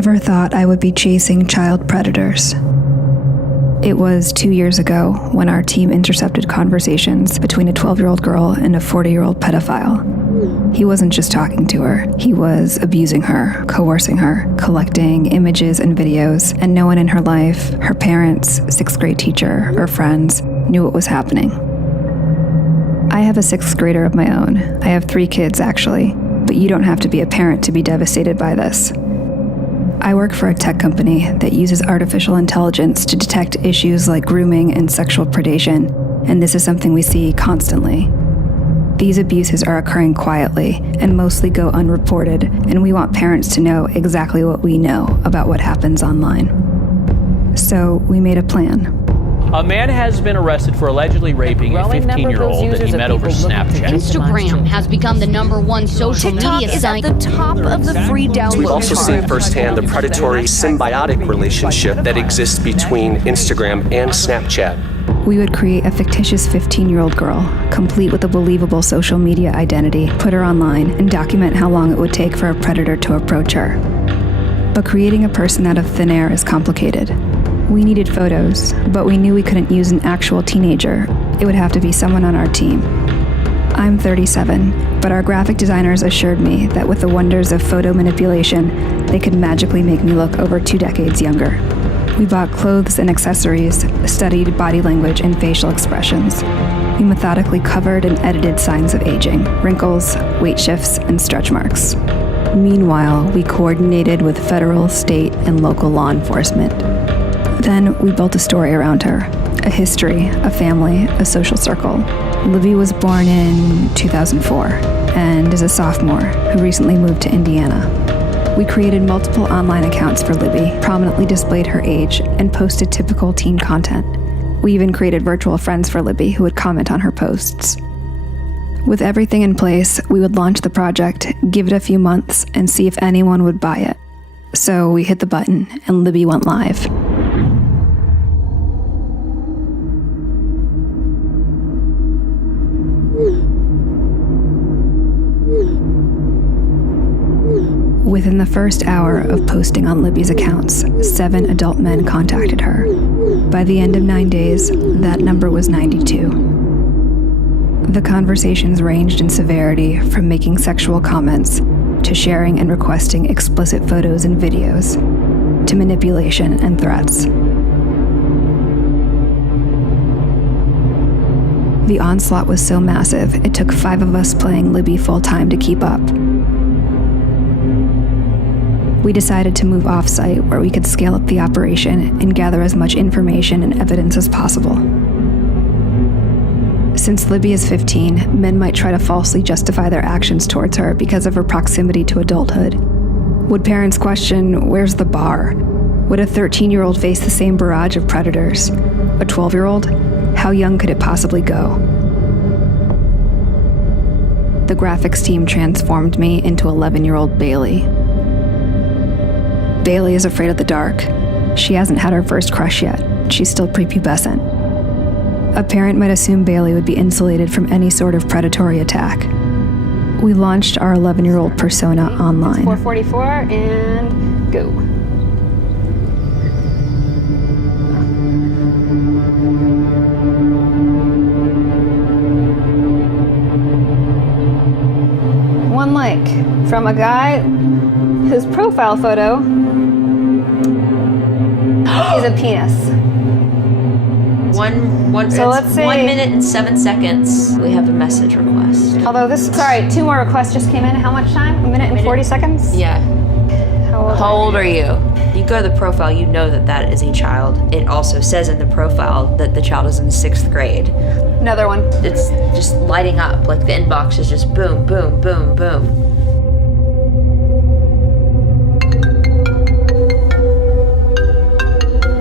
never thought I would be chasing child predators. It was 2 years ago when our team intercepted conversations between a 12-year-old girl and a 40-year-old pedophile. He wasn't just talking to her, he was abusing her, coercing her, collecting images and videos, and no one in her life, her parents, sixth grade teacher, or friends, knew what was happening. I have a sixth grader of my own. I have 3 kids, actually, but you don't have to be a parent to be devastated by this. I work for a tech company that uses artificial intelligence to detect issues like grooming and sexual predation, and this is something we see constantly. These abuses are occurring quietly and mostly go unreported, and we want parents to know exactly what we know about what happens online. So we made a plan. A man has been arrested for allegedly raping a 15-year-old that he met over Snapchat. Instagram has become the #1 social media site. At the top of the free download. We've also seen firsthand the predatory symbiotic relationship that exists between Instagram and Snapchat. We would create a fictitious 15-year-old girl, complete with a believable social media identity, put her online, and document how long it would take for a predator to approach her. But creating a person out of thin air is complicated. We needed photos, but we knew we couldn't use an actual teenager. It would have to be someone on our team. I'm 37, but our graphic designers assured me that with the wonders of photo manipulation, they could magically make me look over 2 decades younger. We bought clothes and accessories, studied body language and facial expressions. We methodically covered and edited signs of aging, wrinkles, weight shifts, and stretch marks. Meanwhile, we coordinated with federal, state, and local law enforcement. Then we built a story around her, a history, a family, a social circle. Libby was born in 2004 and is a sophomore who recently moved to Indiana. We created multiple online accounts for Libby, prominently displayed her age, and posted typical teen content. We even created virtual friends for Libby who would comment on her posts. With everything in place, we would launch the project, give it a few months, and see if anyone would buy it. So we hit the button, and Libby went live. Within the first hour of posting on Libby's accounts, 7 adult men contacted her. By the end of 9 days, that number was 92. The conversations ranged in severity from making sexual comments to sharing and requesting explicit photos and videos to manipulation and threats. The onslaught was so massive, it took 5 of us playing Libby full-time to keep up. We decided to move off-site where we could scale up the operation and gather as much information and evidence as possible. Since Libby is 15, men might try to falsely justify their actions towards her because of her proximity to adulthood. Would parents question, where's the bar? Would a 13-year-old face the same barrage of predators? A 12-year-old? How young could it possibly go? The graphics team transformed me into 11-year-old Bailey. Bailey is afraid of the dark. She hasn't had her first crush yet. She's still prepubescent. A parent might assume Bailey would be insulated from any sort of predatory attack. We launched our 11-year-old persona online. 444 and go. One like from a guy whose profile photo is a penis. So let's say 1 minute and 7 seconds. We have a message request. Although sorry, 2 more requests just came in. How much time? 1 minute and 40 seconds? Yeah. How old are you? You go to the profile, you know that is a child. It also says in the profile that the child is in 6th grade. Another one. It's just lighting up, like the inbox is just boom, boom, boom, boom.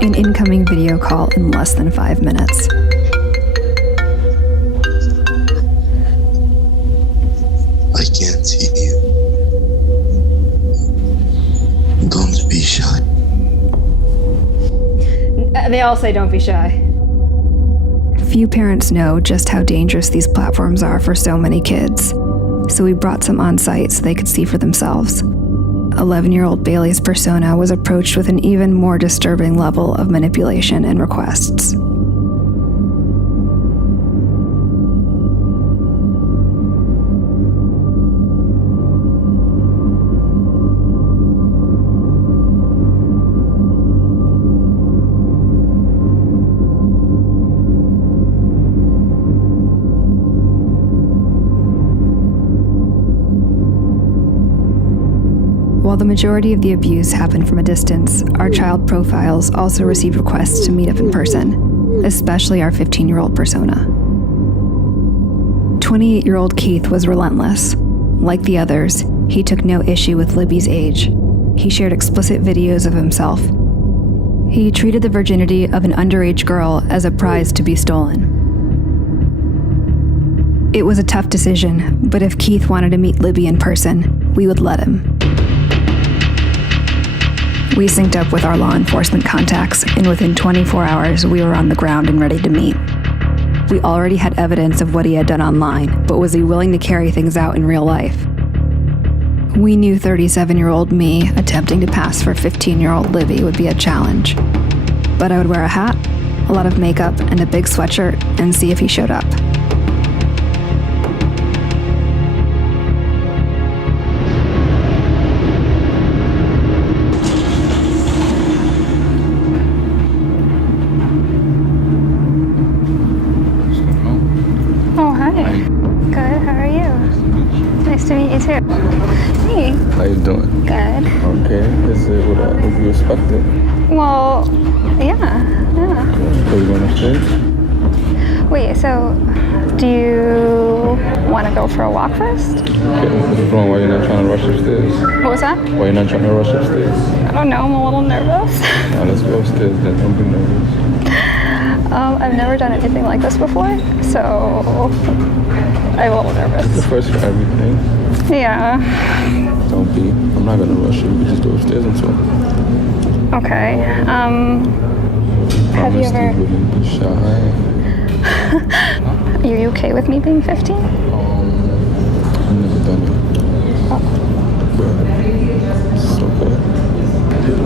An incoming video call in less than 5 minutes. I can't see you. Don't be shy. They all say don't be shy. Few parents know just how dangerous these platforms are for so many kids, so we brought some on site so they could see for themselves. 11-year-old Bailey's persona was approached with an even more disturbing level of manipulation and requests. While the majority of the abuse happened from a distance, our child profiles also received requests to meet up in person, especially our 15-year-old persona. 28-year-old Keith was relentless. Like the others, he took no issue with Libby's age. He shared explicit videos of himself. He treated the virginity of an underage girl as a prize to be stolen. It was a tough decision, but if Keith wanted to meet Libby in person, we would let him. We synced up with our law enforcement contacts, and within 24 hours, we were on the ground and ready to meet. We already had evidence of what he had done online, but was he willing to carry things out in real life? We knew 37-year-old me attempting to pass for 15-year-old Libby would be a challenge. But I would wear a hat, a lot of makeup, and a big sweatshirt, and see if he showed up. Hey. How you doing? Good. Okay. Is it what you expected? Well, yeah. So you going upstairs? Wait, so do you want to go for a walk first? Okay. What's wrong? Why you're not trying to rush upstairs? What was that? Why you're not trying to rush upstairs? I don't know. I'm a little nervous. Now let's go upstairs then. Don't be nervous. I've never done anything like this before, so I'm a little nervous. It's the first for everything. Yeah. Don't be. I'm not gonna rush you. We just go upstairs and talk. Okay. Have you ever? You wouldn't be shy. Are you okay with me being 15? I've never done it. Oh. But it's okay.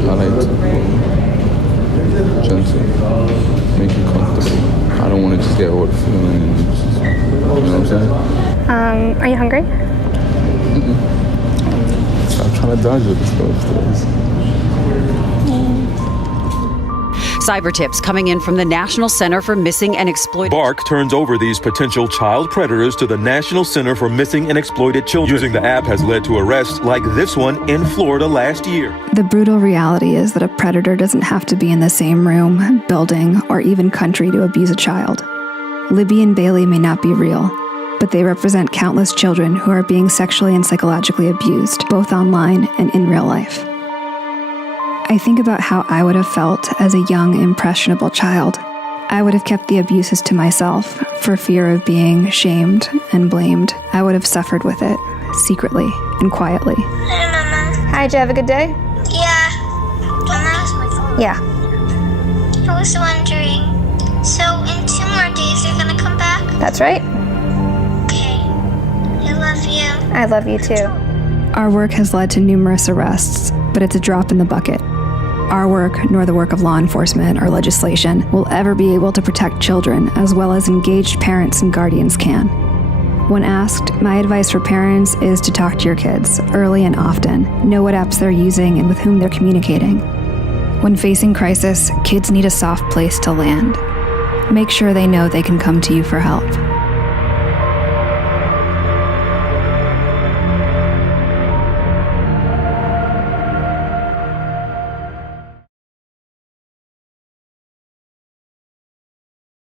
I like to gentle, make you comfortable. I don't want to just get all the feeling and just, you know what I'm saying? Are you hungry? Stop trying to dodge it. Let's go upstairs. Cyber tips coming in from the National Center for Missing and Exploited. Bark turns over these potential child predators to the National Center for Missing and Exploited Children. Using the app has led to arrests like this one in Florida last year. The brutal reality is that a predator doesn't have to be in the same room, building, or even country to abuse a child. Libby and Bailey may not be real, but they represent countless children who are being sexually and psychologically abused, both online and in real life. I think about how I would have felt as a young, impressionable child. I would have kept the abuses to myself for fear of being shamed and blamed. I would have suffered with it, secretly and quietly. Hi, Mama. Hi, did you have a good day? Yeah. Mama? Yeah. I was wondering, so in 2 more days you're gonna come back? That's right. Okay. I love you. I love you too. Our work has led to numerous arrests, but it's a drop in the bucket. Our work, nor the work of law enforcement or legislation, will ever be able to protect children as well as engaged parents and guardians can. When asked, my advice for parents is to talk to your kids early and often, know what apps they're using and with whom they're communicating. When facing crisis, kids need a soft place to land. Make sure they know they can come to you for help.